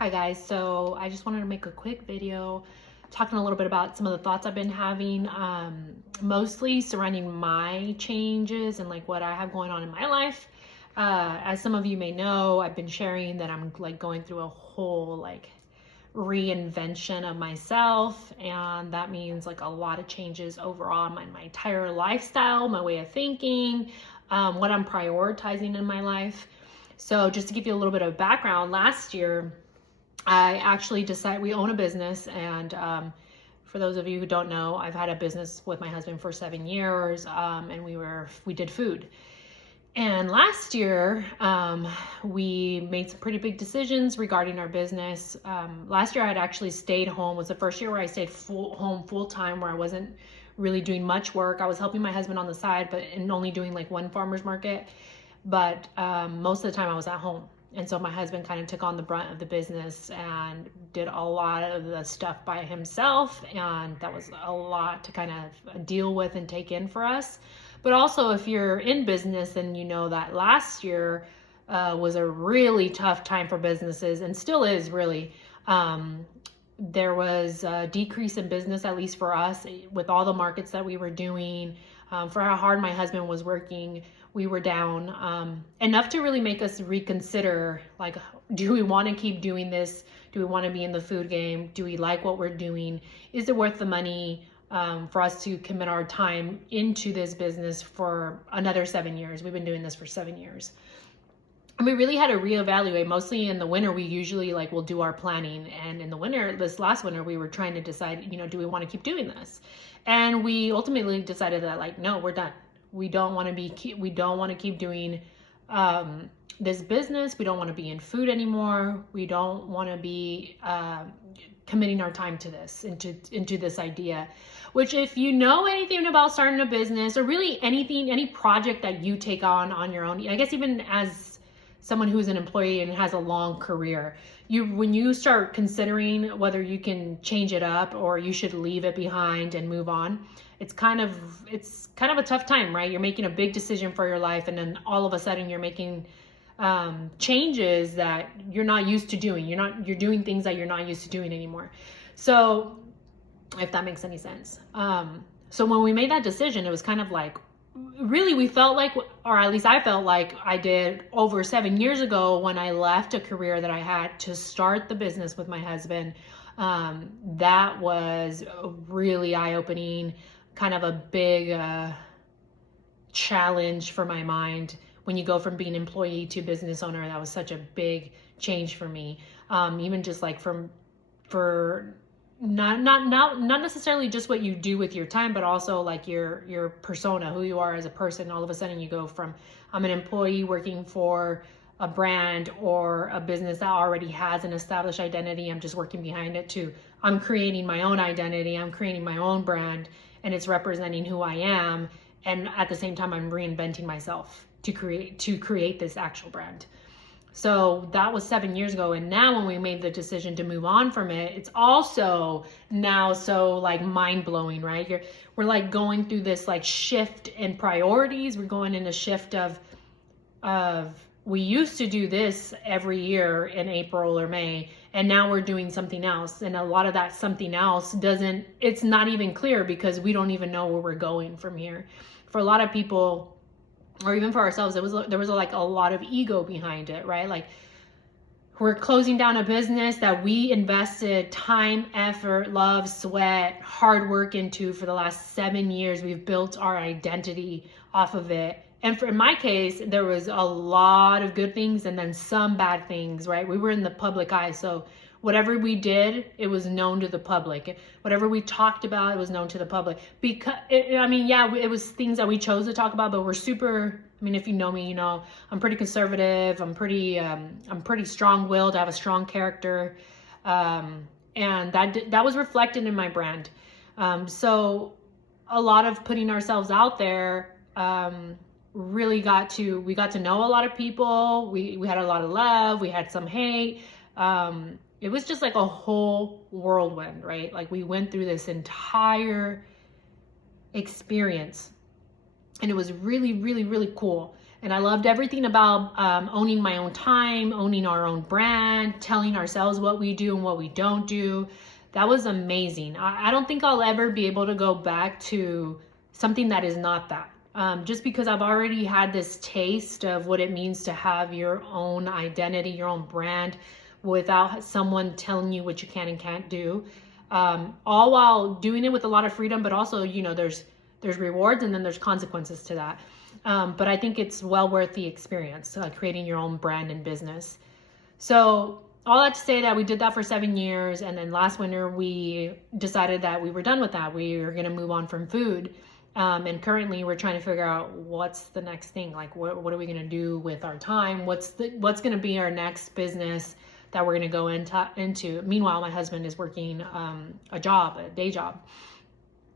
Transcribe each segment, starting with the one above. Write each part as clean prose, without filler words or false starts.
Hi guys, so I just wanted to make a quick video talking a little bit about some of the thoughts I've been having, mostly surrounding my changes and like what I have going on in my life. As some of you may know, I've been sharing that I'm like going through a whole like reinvention of myself, and that means like a lot of changes overall in my entire lifestyle, my way of thinking, what I'm prioritizing in my life. So just to give you a little bit of background, last year I actually decided we own a business, and for those of you who don't know, I've had a business with my husband for 7 years, and we did food. And last year, we made some pretty big decisions regarding our business. Last year, I had actually stayed home. It was the first year where I stayed home full time, where I wasn't really doing much work. I was helping my husband on the side, and only doing like one farmer's market. But most of the time, I was at home. And so my husband kind of took on the brunt of the business and did a lot of the stuff by himself. And that was a lot to kind of deal with and take in for us. But also, if you're in business, then you know that last year was a really tough time for businesses, and still is really. There was a decrease in business, at least for us, with all the markets that we were doing. For how hard my husband was working, we were down enough to really make us reconsider, like, do we want to keep doing this? Do we want to be in the food game? Do we like what we're doing? Is it worth the money for us to commit our time into this business for another 7 years? We've been doing this for 7 years. And we really had to reevaluate. Mostly in the winter, we usually like will do our planning. And in the winter, this last winter, we were trying to decide, do we want to keep doing this? And we ultimately decided that like, no, we're done. We don't want to keep doing this business. We don't want to be in food anymore. We don't want to be committing our time to this, into this idea. Which, if you know anything about starting a business, or really anything, any project that you take on your own, I guess even as someone who's an employee and has a long career, when you start considering whether you can change it up or you should leave it behind and move on, it's kind of a tough time, right? You're making a big decision for your life, and then all of a sudden you're making changes that you're not used to doing. You're doing things that you're not used to doing anymore. So, if that makes any sense. So when we made that decision, it was kind of like, really, we felt like, or at least I felt like I did over 7 years ago when I left a career that I had to start the business with my husband. That was really eye-opening, kind of a big challenge for my mind. When you go from being employee to business owner, that was such a big change for me. Even just like for not necessarily just what you do with your time, but also like your persona, who you are as a person. All of a sudden you go from, I'm an employee working for a brand or a business that already has an established identity, I'm just working behind it, to I'm creating my own identity, I'm creating my own brand, and it's representing who I am. And at the same time, I'm reinventing myself to create this actual brand. So that was 7 years ago. And now when we made the decision to move on from it, it's also now so like mind blowing, right? We're like going through this like shift in priorities. We're going in a shift of we used to do this every year in April or May, and now we're doing something else. And a lot of that something else it's not even clear, because we don't even know where we're going from here. For a lot of people, or even for ourselves, there was like a lot of ego behind it, right? Like, we're closing down a business that we invested time, effort, love, sweat, hard work into for the last 7 years. We've built our identity off of it. And in my case, there was a lot of good things and then some bad things, right? We were in the public eye. So whatever we did, it was known to the public. Whatever we talked about, it was known to the public. Because, it was things that we chose to talk about, but we're super, if you know me, you know, I'm pretty conservative. I'm pretty strong-willed. I have a strong character. And that was reflected in my brand. So a lot of putting ourselves out there, really we got to know a lot of people. We had a lot of love. We had some hate. It was just like a whole whirlwind, right? Like, we went through this entire experience, and it was really, really, really cool. And I loved everything about owning my own time, owning our own brand, telling ourselves what we do and what we don't do. That was amazing. I don't think I'll ever be able to go back to something that is not that. Just because I've already had this taste of what it means to have your own identity, your own brand, without someone telling you what you can and can't do. All while doing it with a lot of freedom, but also, there's rewards and then there's consequences to that. But I think it's well worth the experience, creating your own brand and business. So all that to say that we did that for 7 years. And then last winter, we decided that we were done with that. We were going to move on from food. And currently we're trying to figure out what's the next thing. Like, what are we going to do with our time? What's going to be our next business that we're going to go into? Meanwhile, my husband is working a day job.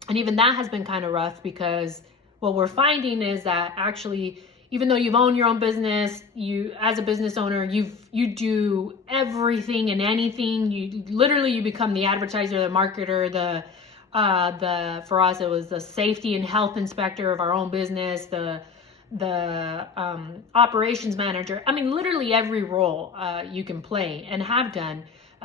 And even that has been kind of rough, because what we're finding is that actually, even though you've owned your own business, you, as a business owner, you do everything and anything. You become the advertiser, the marketer, for us, it was the safety and health inspector of our own business, the operations manager. I mean, literally every role you can play and have done.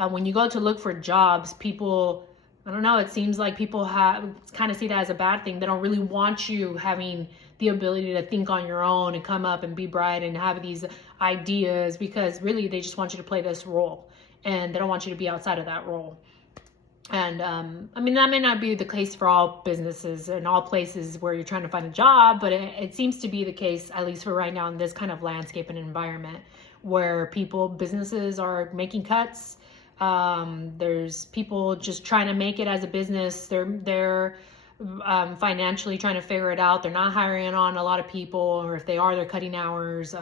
When you go to look for jobs, people, I don't know, it seems like people kind of see that as a bad thing. They don't really want you having the ability to think on your own and come up and be bright and have these ideas, because really they just want you to play this role and they don't want you to be outside of that role. And I mean, that may not be the case for all businesses and all places where you're trying to find a job, but it seems to be the case, at least for right now, in this kind of landscape and environment where businesses are making cuts. There's people just trying to make it as a business. They're financially trying to figure it out. They're not hiring on a lot of people, or if they are, they're cutting hours.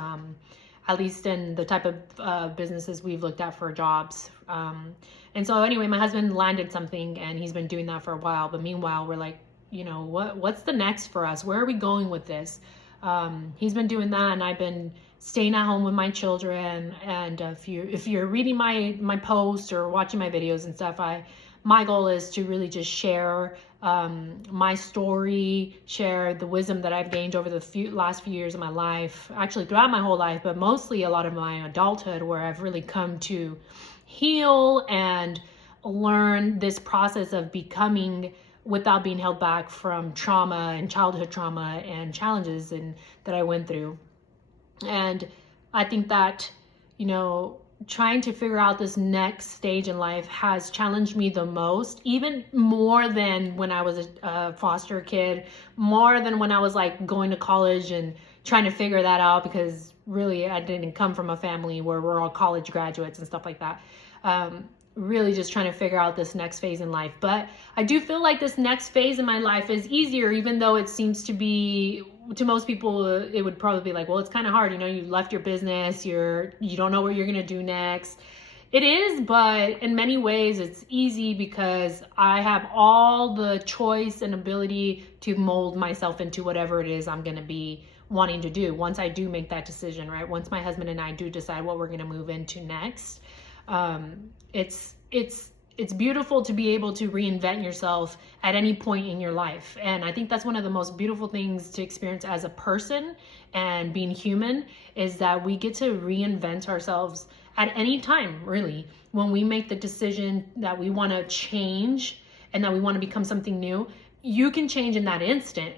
At least in the type of businesses we've looked at for jobs. And so anyway, my husband landed something and he's been doing that for a while. But meanwhile, we're like, what's the next for us? Where are we going with this? He's been doing that, and I've been staying at home with my children. And if you're reading my posts or watching my videos and stuff, my goal is to really just share my story, share the wisdom that I've gained over the last few years of my life, actually throughout my whole life, but mostly a lot of my adulthood, where I've really come to heal and learn this process of becoming without being held back from trauma and childhood trauma and challenges that I went through. And I think that, trying to figure out this next stage in life has challenged me the most, even more than when I was a foster kid, more than when I was like going to college and trying to figure that out, because really I didn't come from a family where we're all college graduates and stuff like that. Really just trying to figure out this next phase in life. But I do feel like this next phase in my life is easier, even though it seems to be, to most people, it would probably be like, well, it's kind of hard. You left your business, you don't know what you're going to do next. It is, but in many ways it's easy because I have all the choice and ability to mold myself into whatever it is I'm going to be wanting to do once I do make that decision, right? Once my husband and I do decide what we're going to move into next. It's beautiful to be able to reinvent yourself at any point in your life. And I think that's one of the most beautiful things to experience as a person and being human, is that we get to reinvent ourselves at any time, really. When we make the decision that we want to change and that we want to become something new, you can change in that instant.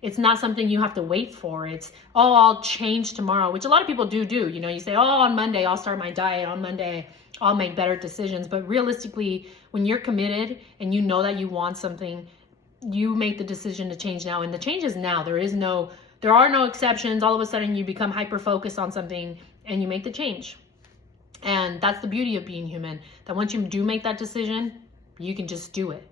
It's not something you have to wait for. It's, I'll change tomorrow, which a lot of people do. You say, on Monday, I'll start my diet. On Monday, I'll make better decisions. But realistically, when you're committed and you know that you want something, you make the decision to change now. And the change is now. There are no exceptions. All of a sudden, you become hyper-focused on something and you make the change. And that's the beauty of being human, that once you do make that decision, you can just do it.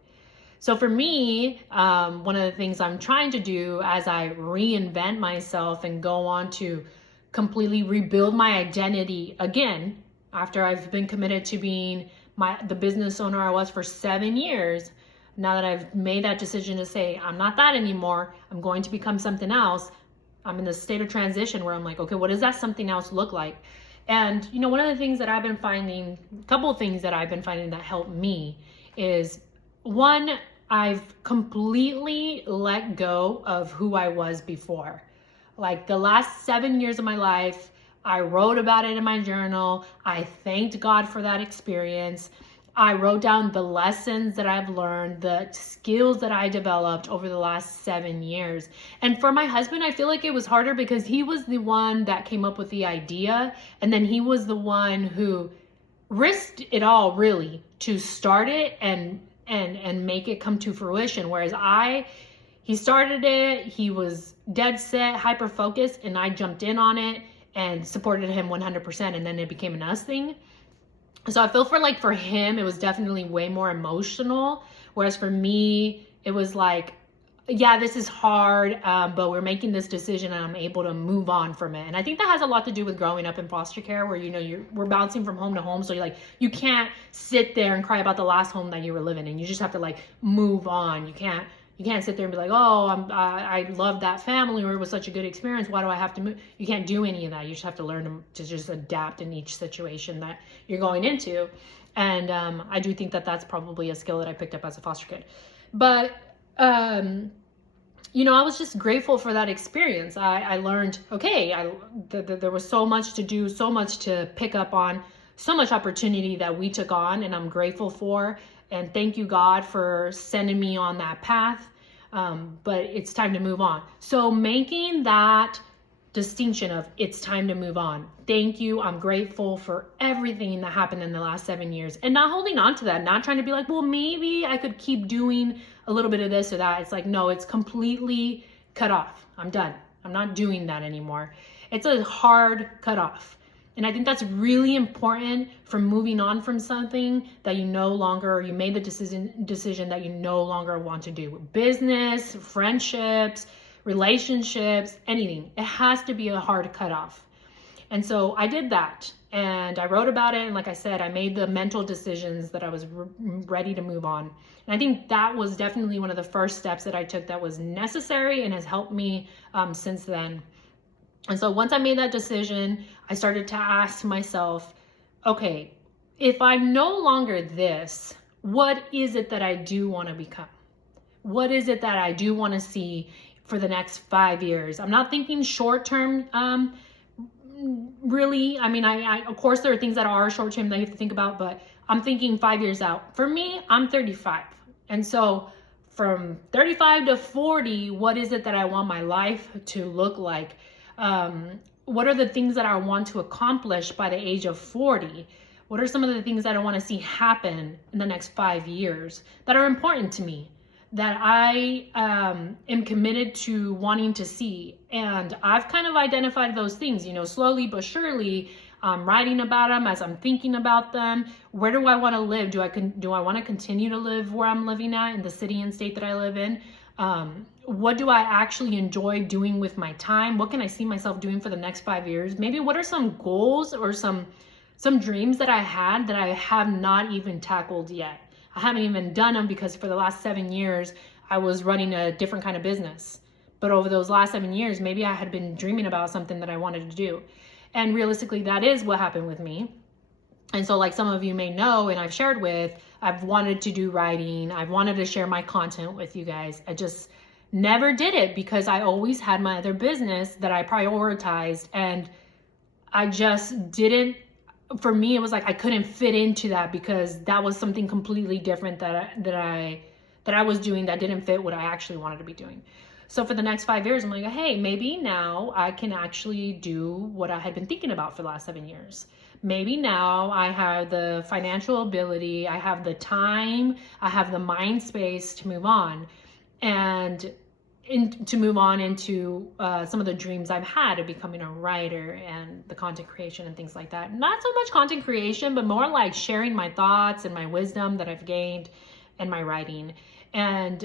So for me, one of the things I'm trying to do as I reinvent myself and go on to completely rebuild my identity again, after I've been committed to being the business owner I was for 7 years, now that I've made that decision to say, I'm not that anymore, I'm going to become something else, I'm in this state of transition where I'm like, okay, what does that something else look like? And, one of the things that I've been finding, a couple of things that I've been finding that help me is, one, I've completely let go of who I was before. Like the last 7 years of my life, I wrote about it in my journal. I thanked God for that experience. I wrote down the lessons that I've learned, the skills that I developed over the last 7 years. And for my husband, I feel like it was harder because he was the one that came up with the idea. And then he was the one who risked it all really to start it and make it come to fruition. Whereas he started it, he was dead set, hyper focused, and I jumped in on it and supported him 100%, and then it became an us thing. So I feel for him, it was definitely way more emotional. Whereas for me, it was like, yeah, this is hard, but we're making this decision and I'm able to move on from it. And I think that has a lot to do with growing up in foster care where, we're bouncing from home to home. So you can't sit there and cry about the last home that you were living in. You just have to move on. You can't sit there and be like, oh, I love that family, or it was such a good experience. Why do I have to move? You can't do any of that. You just have to learn to just adapt in each situation that you're going into. And I do think that that's probably a skill that I picked up as a foster kid. But, I was just grateful for that experience. I learned, okay, there was so much to do, so much to pick up on, so much opportunity that we took on, and I'm grateful for. And thank you, God, for sending me on that path. But it's time to move on. So making that distinction of it's time to move on. Thank you. I'm grateful for everything that happened in the last 7 years, and not holding on to that, not trying to be like, well, maybe I could keep doing a little bit of this or that. It's like, no, it's completely cut off. I'm done. I'm not doing that anymore. It's a hard cut off. And I think that's really important for moving on from something that you made the decision that you no longer want to do. Business, friendships, relationships, anything. It has to be a hard cutoff. And so I did that, and I wrote about it. And like I said, I made the mental decisions that I was ready to move on. And I think that was definitely one of the first steps that I took that was necessary and has helped me since then. And so once I made that decision, I started to ask myself, okay, if I'm no longer this, what is it that I do want to become? What is it that I do want to see for the next 5 years? I'm not thinking short term, really. I mean, I of course there are things that are short term that you have to think about, but I'm thinking 5 years out. For me, I'm 35. And so from 35 to 40, what is it that I want my life to look like? What are the things that I want to accomplish by the age of 40? What are some of the things that I want to see happen in the next 5 years that are important to me, that I am committed to wanting to see? And I've kind of identified those things, slowly but surely. I'm writing about them as I'm thinking about them. Where do I want to live? Do I want to continue to live where I'm living at, in the city and state that I live in? What do I actually enjoy doing with my time? What can I see myself doing for the next 5 years? Maybe what are some goals or some dreams that I had that I have not even tackled yet? I haven't even done them because for the last 7 years, I was running a different kind of business. But over those last 7 years, maybe I had been dreaming about something that I wanted to do. And realistically, that is what happened with me. And so like some of you may know, and I've shared with, I've wanted to do writing. I've wanted to share my content with you guys. I just never did it because I always had my other business that I prioritized, and I just didn't, for me, it was like I couldn't fit into that because that was something completely different that I was doing that didn't fit what I actually wanted to be doing. So for the next 5 years, I'm like, hey, maybe now I can actually do what I had been thinking about for the last 7 years. Maybe now I have the financial ability, I have the time, I have the mind space to move on, and to move on into some of the dreams I've had of becoming a writer and the content creation and things like that. Not so much content creation, but more like sharing my thoughts and my wisdom that I've gained in my writing. And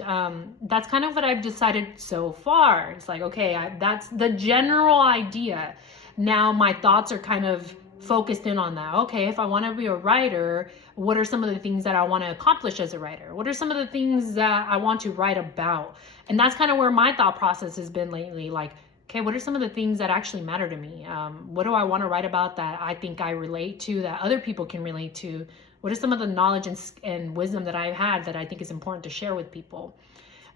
that's kind of what I've decided so far. It's like, okay, that's the general idea. Now my thoughts are kind of focused in on that. Okay, if I want to be a writer, what are some of the things that I want to accomplish as a writer? What are some of the things that I want to write about? And that's kind of where my thought process has been lately. Like, okay, what are some of the things that actually matter to me? What do I want to write about that I think I relate to, that other people can relate to? What is some of the knowledge and wisdom that I've had that I think is important to share with people?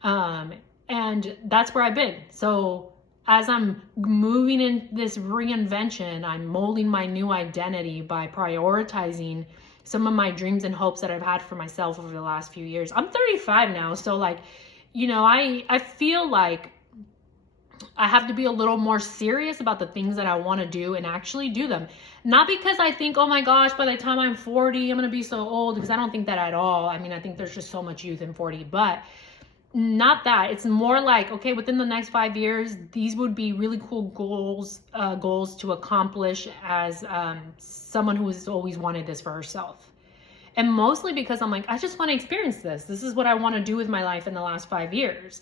And that's where I've been. So as I'm moving in this reinvention, I'm molding my new identity by prioritizing some of my dreams and hopes that I've had for myself over the last few years. I'm 35 now, so like, you know, I feel like I have to be a little more serious about the things that I want to do and actually do them. Not because I think, oh my gosh, by the time I'm 40, I'm going to be so old, because I don't think that at all. I mean, I think there's just so much youth in 40, but not that. It's more like, okay, within the next 5 years, these would be really cool goals to accomplish as someone who has always wanted this for herself. And mostly because I'm like, I just want to experience this. This is what I want to do with my life in the last 5 years.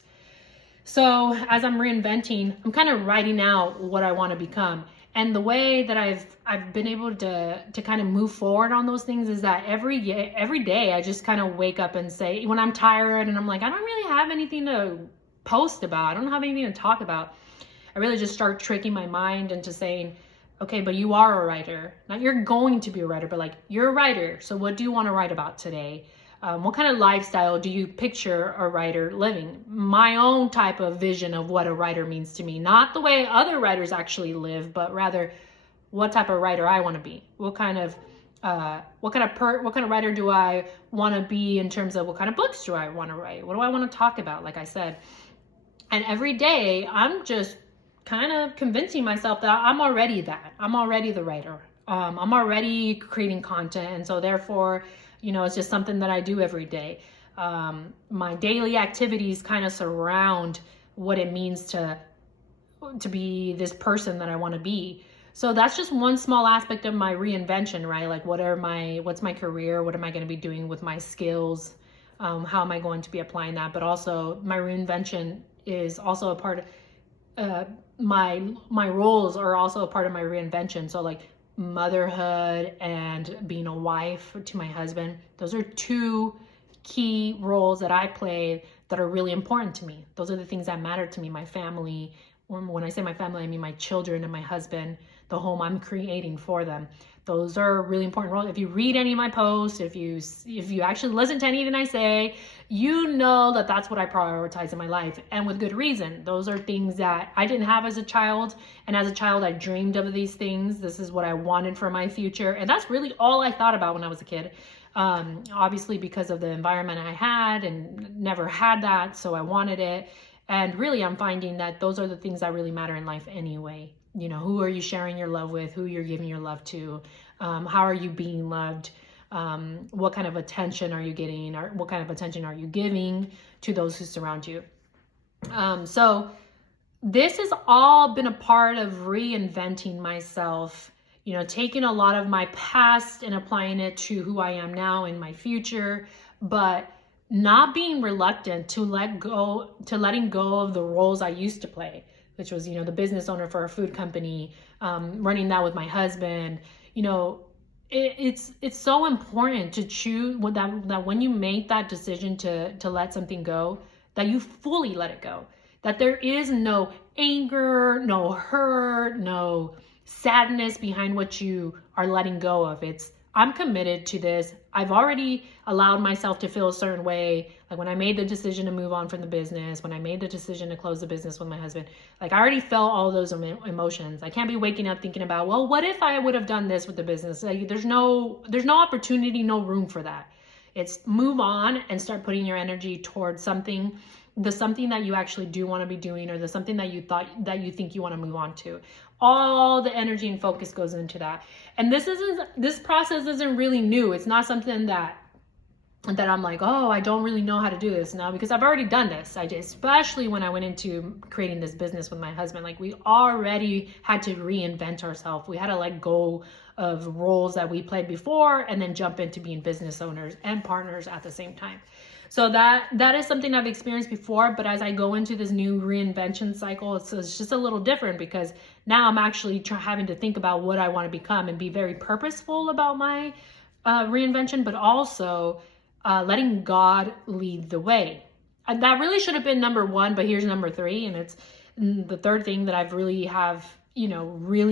So as I'm reinventing, I'm kind of writing out what I want to become. And the way that I've been able to kind of move forward on those things is that every day I just kind of wake up and say, when I'm tired and I'm like, I don't really have anything to post about, I don't have anything to talk about, I really just start tricking my mind into saying, okay, but you are a writer. Not you're going to be a writer, but like, you're a writer. So what do you want to write about today? What kind of lifestyle do you picture a writer living? My own type of vision of what a writer means to me, not the way other writers actually live, but rather what type of writer I want to be. What kind of writer do I want to be in terms of what kind of books do I want to write? What do I want to talk about? Like I said, and every day I'm just kind of convincing myself that I'm already that. I'm already the writer. I'm already creating content, and so therefore, you know, it's just something that I do every day. My daily activities kind of surround what it means to be this person that I want to be. So that's just one small aspect of my reinvention, right? Like, what's my career? What am I going to be doing with my skills? How am I going to be applying that? But also, my reinvention is also a part of my roles are also a part of my reinvention. So like, motherhood and being a wife to my husband, those are two key roles that I play that are really important to me. Those are the things that matter to me. My family, when I say my family, I mean my children and my husband, the home I'm creating for them. Those are really important roles. If you read any of my posts, if you actually listen to anything I say, you know that that's what I prioritize in my life, and with good reason. Those are things that I didn't have as a child, and as a child I dreamed of these things. This is what I wanted for my future, and that's really all I thought about when I was a kid. Obviously because of the environment I had and never had that, so I wanted it. And really, I'm finding that those are the things that really matter in life anyway. You know, who are you sharing your love with? Who you're giving your love to? How are you being loved? What kind of attention are you getting? Or what kind of attention are you giving to those who surround you? So this has all been a part of reinventing myself, you know, taking a lot of my past and applying it to who I am now in my future, but not being reluctant to letting go of the roles I used to play, which was, you know, the business owner for a food company, running that with my husband. You know, it's so important to choose that when you make that decision to let something go, that you fully let it go, that there is no anger, no hurt, no sadness behind what you are letting go of. It's, I'm committed to this. I've already allowed myself to feel a certain way. Like when I made the decision to move on from the business, when I made the decision to close the business with my husband, like I already felt all those emotions. I can't be waking up thinking about, well, what if I would have done this with the business? Like, there's no opportunity, no room for that. It's move on and start putting your energy towards something that you actually do want to be doing, or the something that you think you want to move on to. All the energy and focus goes into that. And this process isn't really new. It's not something that I'm like, oh, I don't really know how to do this now, because I've already done this. Especially when I went into creating this business with my husband, like we already had to reinvent ourselves. We had to let go of roles that we played before and then jump into being business owners and partners at the same time. So that is something I've experienced before, but as I go into this new reinvention cycle, it's just a little different, because now I'm actually having to think about what I want to become and be very purposeful about my reinvention, but also letting God lead the way. And that really should have been number one, but here's number three, and it's the third thing that I've really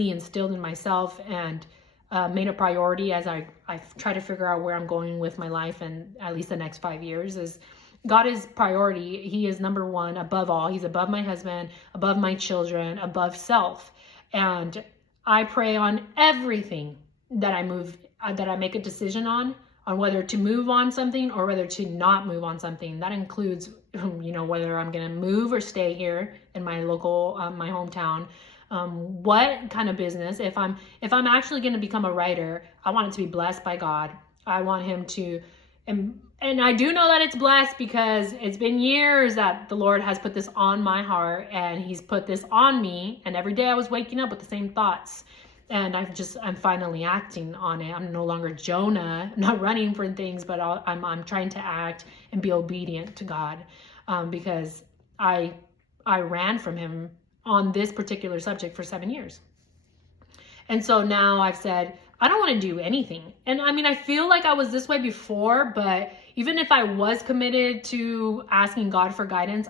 instilled in myself and made a priority as I try to figure out where I'm going with my life and at least the next 5 years, is God is priority. He is number one above all. He's above my husband, above my children, above self. And I pray on everything that I make a decision on whether to move on something or whether to not move on something. That includes, whether I'm going to move or stay here in my local, my hometown. What kind of business? If I'm actually going to become a writer, I want it to be blessed by God. I want him to, and I do know that it's blessed because it's been years that the Lord has put this on my heart, and he's put this on me. And every day I was waking up with the same thoughts, and I'm finally acting on it. I'm no longer Jonah. I'm not running for things, but I'm trying to act and be obedient to God, because I ran from him on this particular subject for 7 years. And so now I've said, I don't want to do anything. And I mean, I feel like I was this way before, but even if I was committed to asking God for guidance,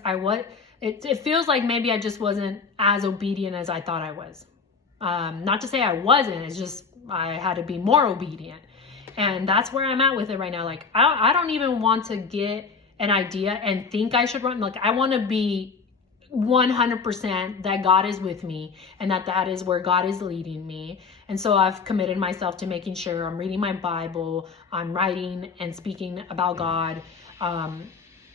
it feels like maybe I just wasn't as obedient as I thought I was. Not to say I wasn't, it's just I had to be more obedient. And that's where I'm at with it right now. Like, I don't even want to get an idea and think I should run. Like, I want to be 100% that God is with me, and that is where God is leading me. And so I've committed myself to making sure I'm reading my Bible, I'm writing and speaking about God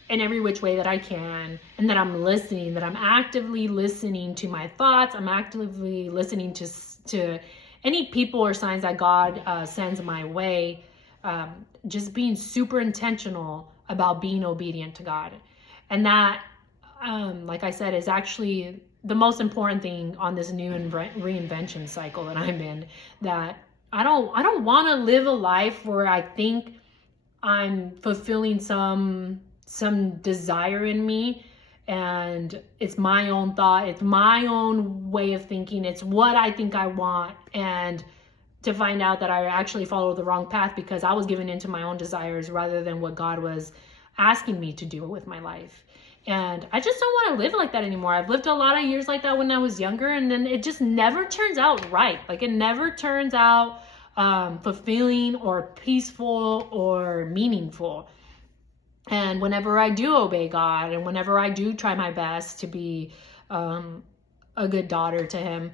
in every which way that I can, and that I'm listening, that I'm actively listening to my thoughts. I'm actively listening to any people or signs that God sends my way. Just being super intentional about being obedient to God. And that, like I said, is actually the most important thing on this new reinvention cycle that I'm in. That I don't want to live a life where I think I'm fulfilling some desire in me, and it's my own thought, it's my own way of thinking, it's what I think I want, and to find out that I actually followed the wrong path because I was giving into my own desires rather than what God was asking me to do with my life. And I just don't want to live like that anymore. I've lived a lot of years like that when I was younger, and then it just never turns out right. Like, it never turns out fulfilling or peaceful or meaningful. And whenever I do obey God, and whenever I do try my best to be a good daughter to him,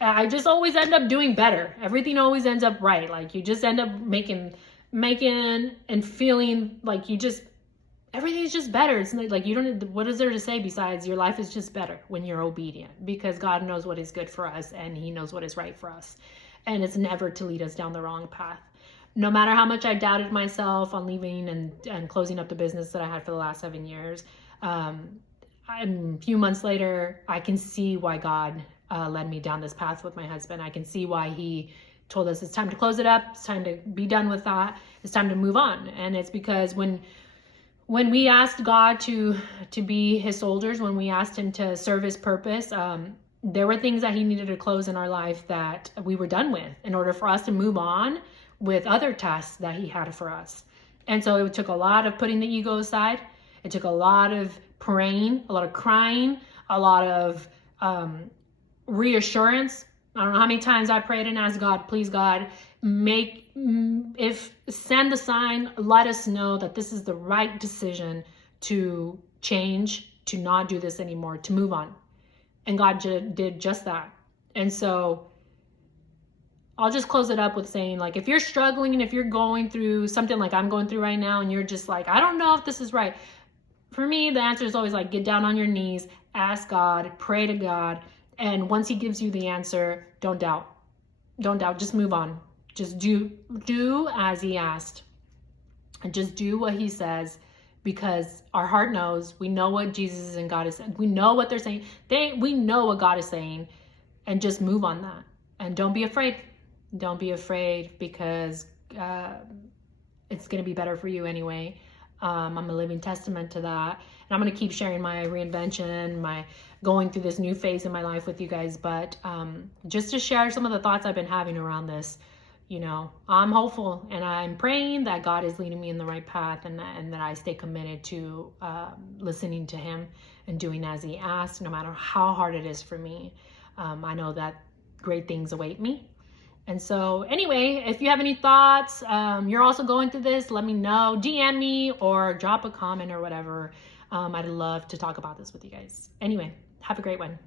I just always end up doing better. Everything always ends up right. Like, you just end up making and feeling like everything's just better. It's like, what is there to say besides your life is just better when you're obedient, because God knows what is good for us and he knows what is right for us. And it's never to lead us down the wrong path. No matter how much I doubted myself on leaving and closing up the business that I had for the last 7 years, a few months later, I can see why God led me down this path with my husband. I can see why he told us it's time to close it up. It's time to be done with that. It's time to move on. And it's because when we asked God to be his soldiers, when we asked him to serve his purpose, there were things that he needed to close in our life that we were done with in order for us to move on with other tasks that he had for us. And so it took a lot of putting the ego aside. It took a lot of praying, a lot of crying, a lot of reassurance. I don't know how many times I prayed and asked God, please God, send the sign, let us know that this is the right decision to change, to not do this anymore, to move on. And God did just that. And so I'll just close it up with saying, like, if you're struggling and if you're going through something like I'm going through right now, and you're just like, I don't know if this is right. For me, the answer is always like, get down on your knees, ask God, pray to God. And once he gives you the answer, don't doubt. Don't doubt, just move on. Just do as he asked. And just do what he says, because our heart knows. We know what Jesus and God is saying. We know what they're saying. We know what God is saying. And just move on that. And don't be afraid. Don't be afraid, because it's going to be better for you anyway. I'm a living testament to that. And I'm going to keep sharing my reinvention, my going through this new phase in my life with you guys. But just to share some of the thoughts I've been having around this, I'm hopeful, and I'm praying that God is leading me in the right path, and that I stay committed to listening to him and doing as he asks, no matter how hard it is for me. I know that great things await me. And so anyway, if you have any thoughts, you're also going through this, let me know. DM me or drop a comment or whatever. I'd love to talk about this with you guys. Anyway, have a great one.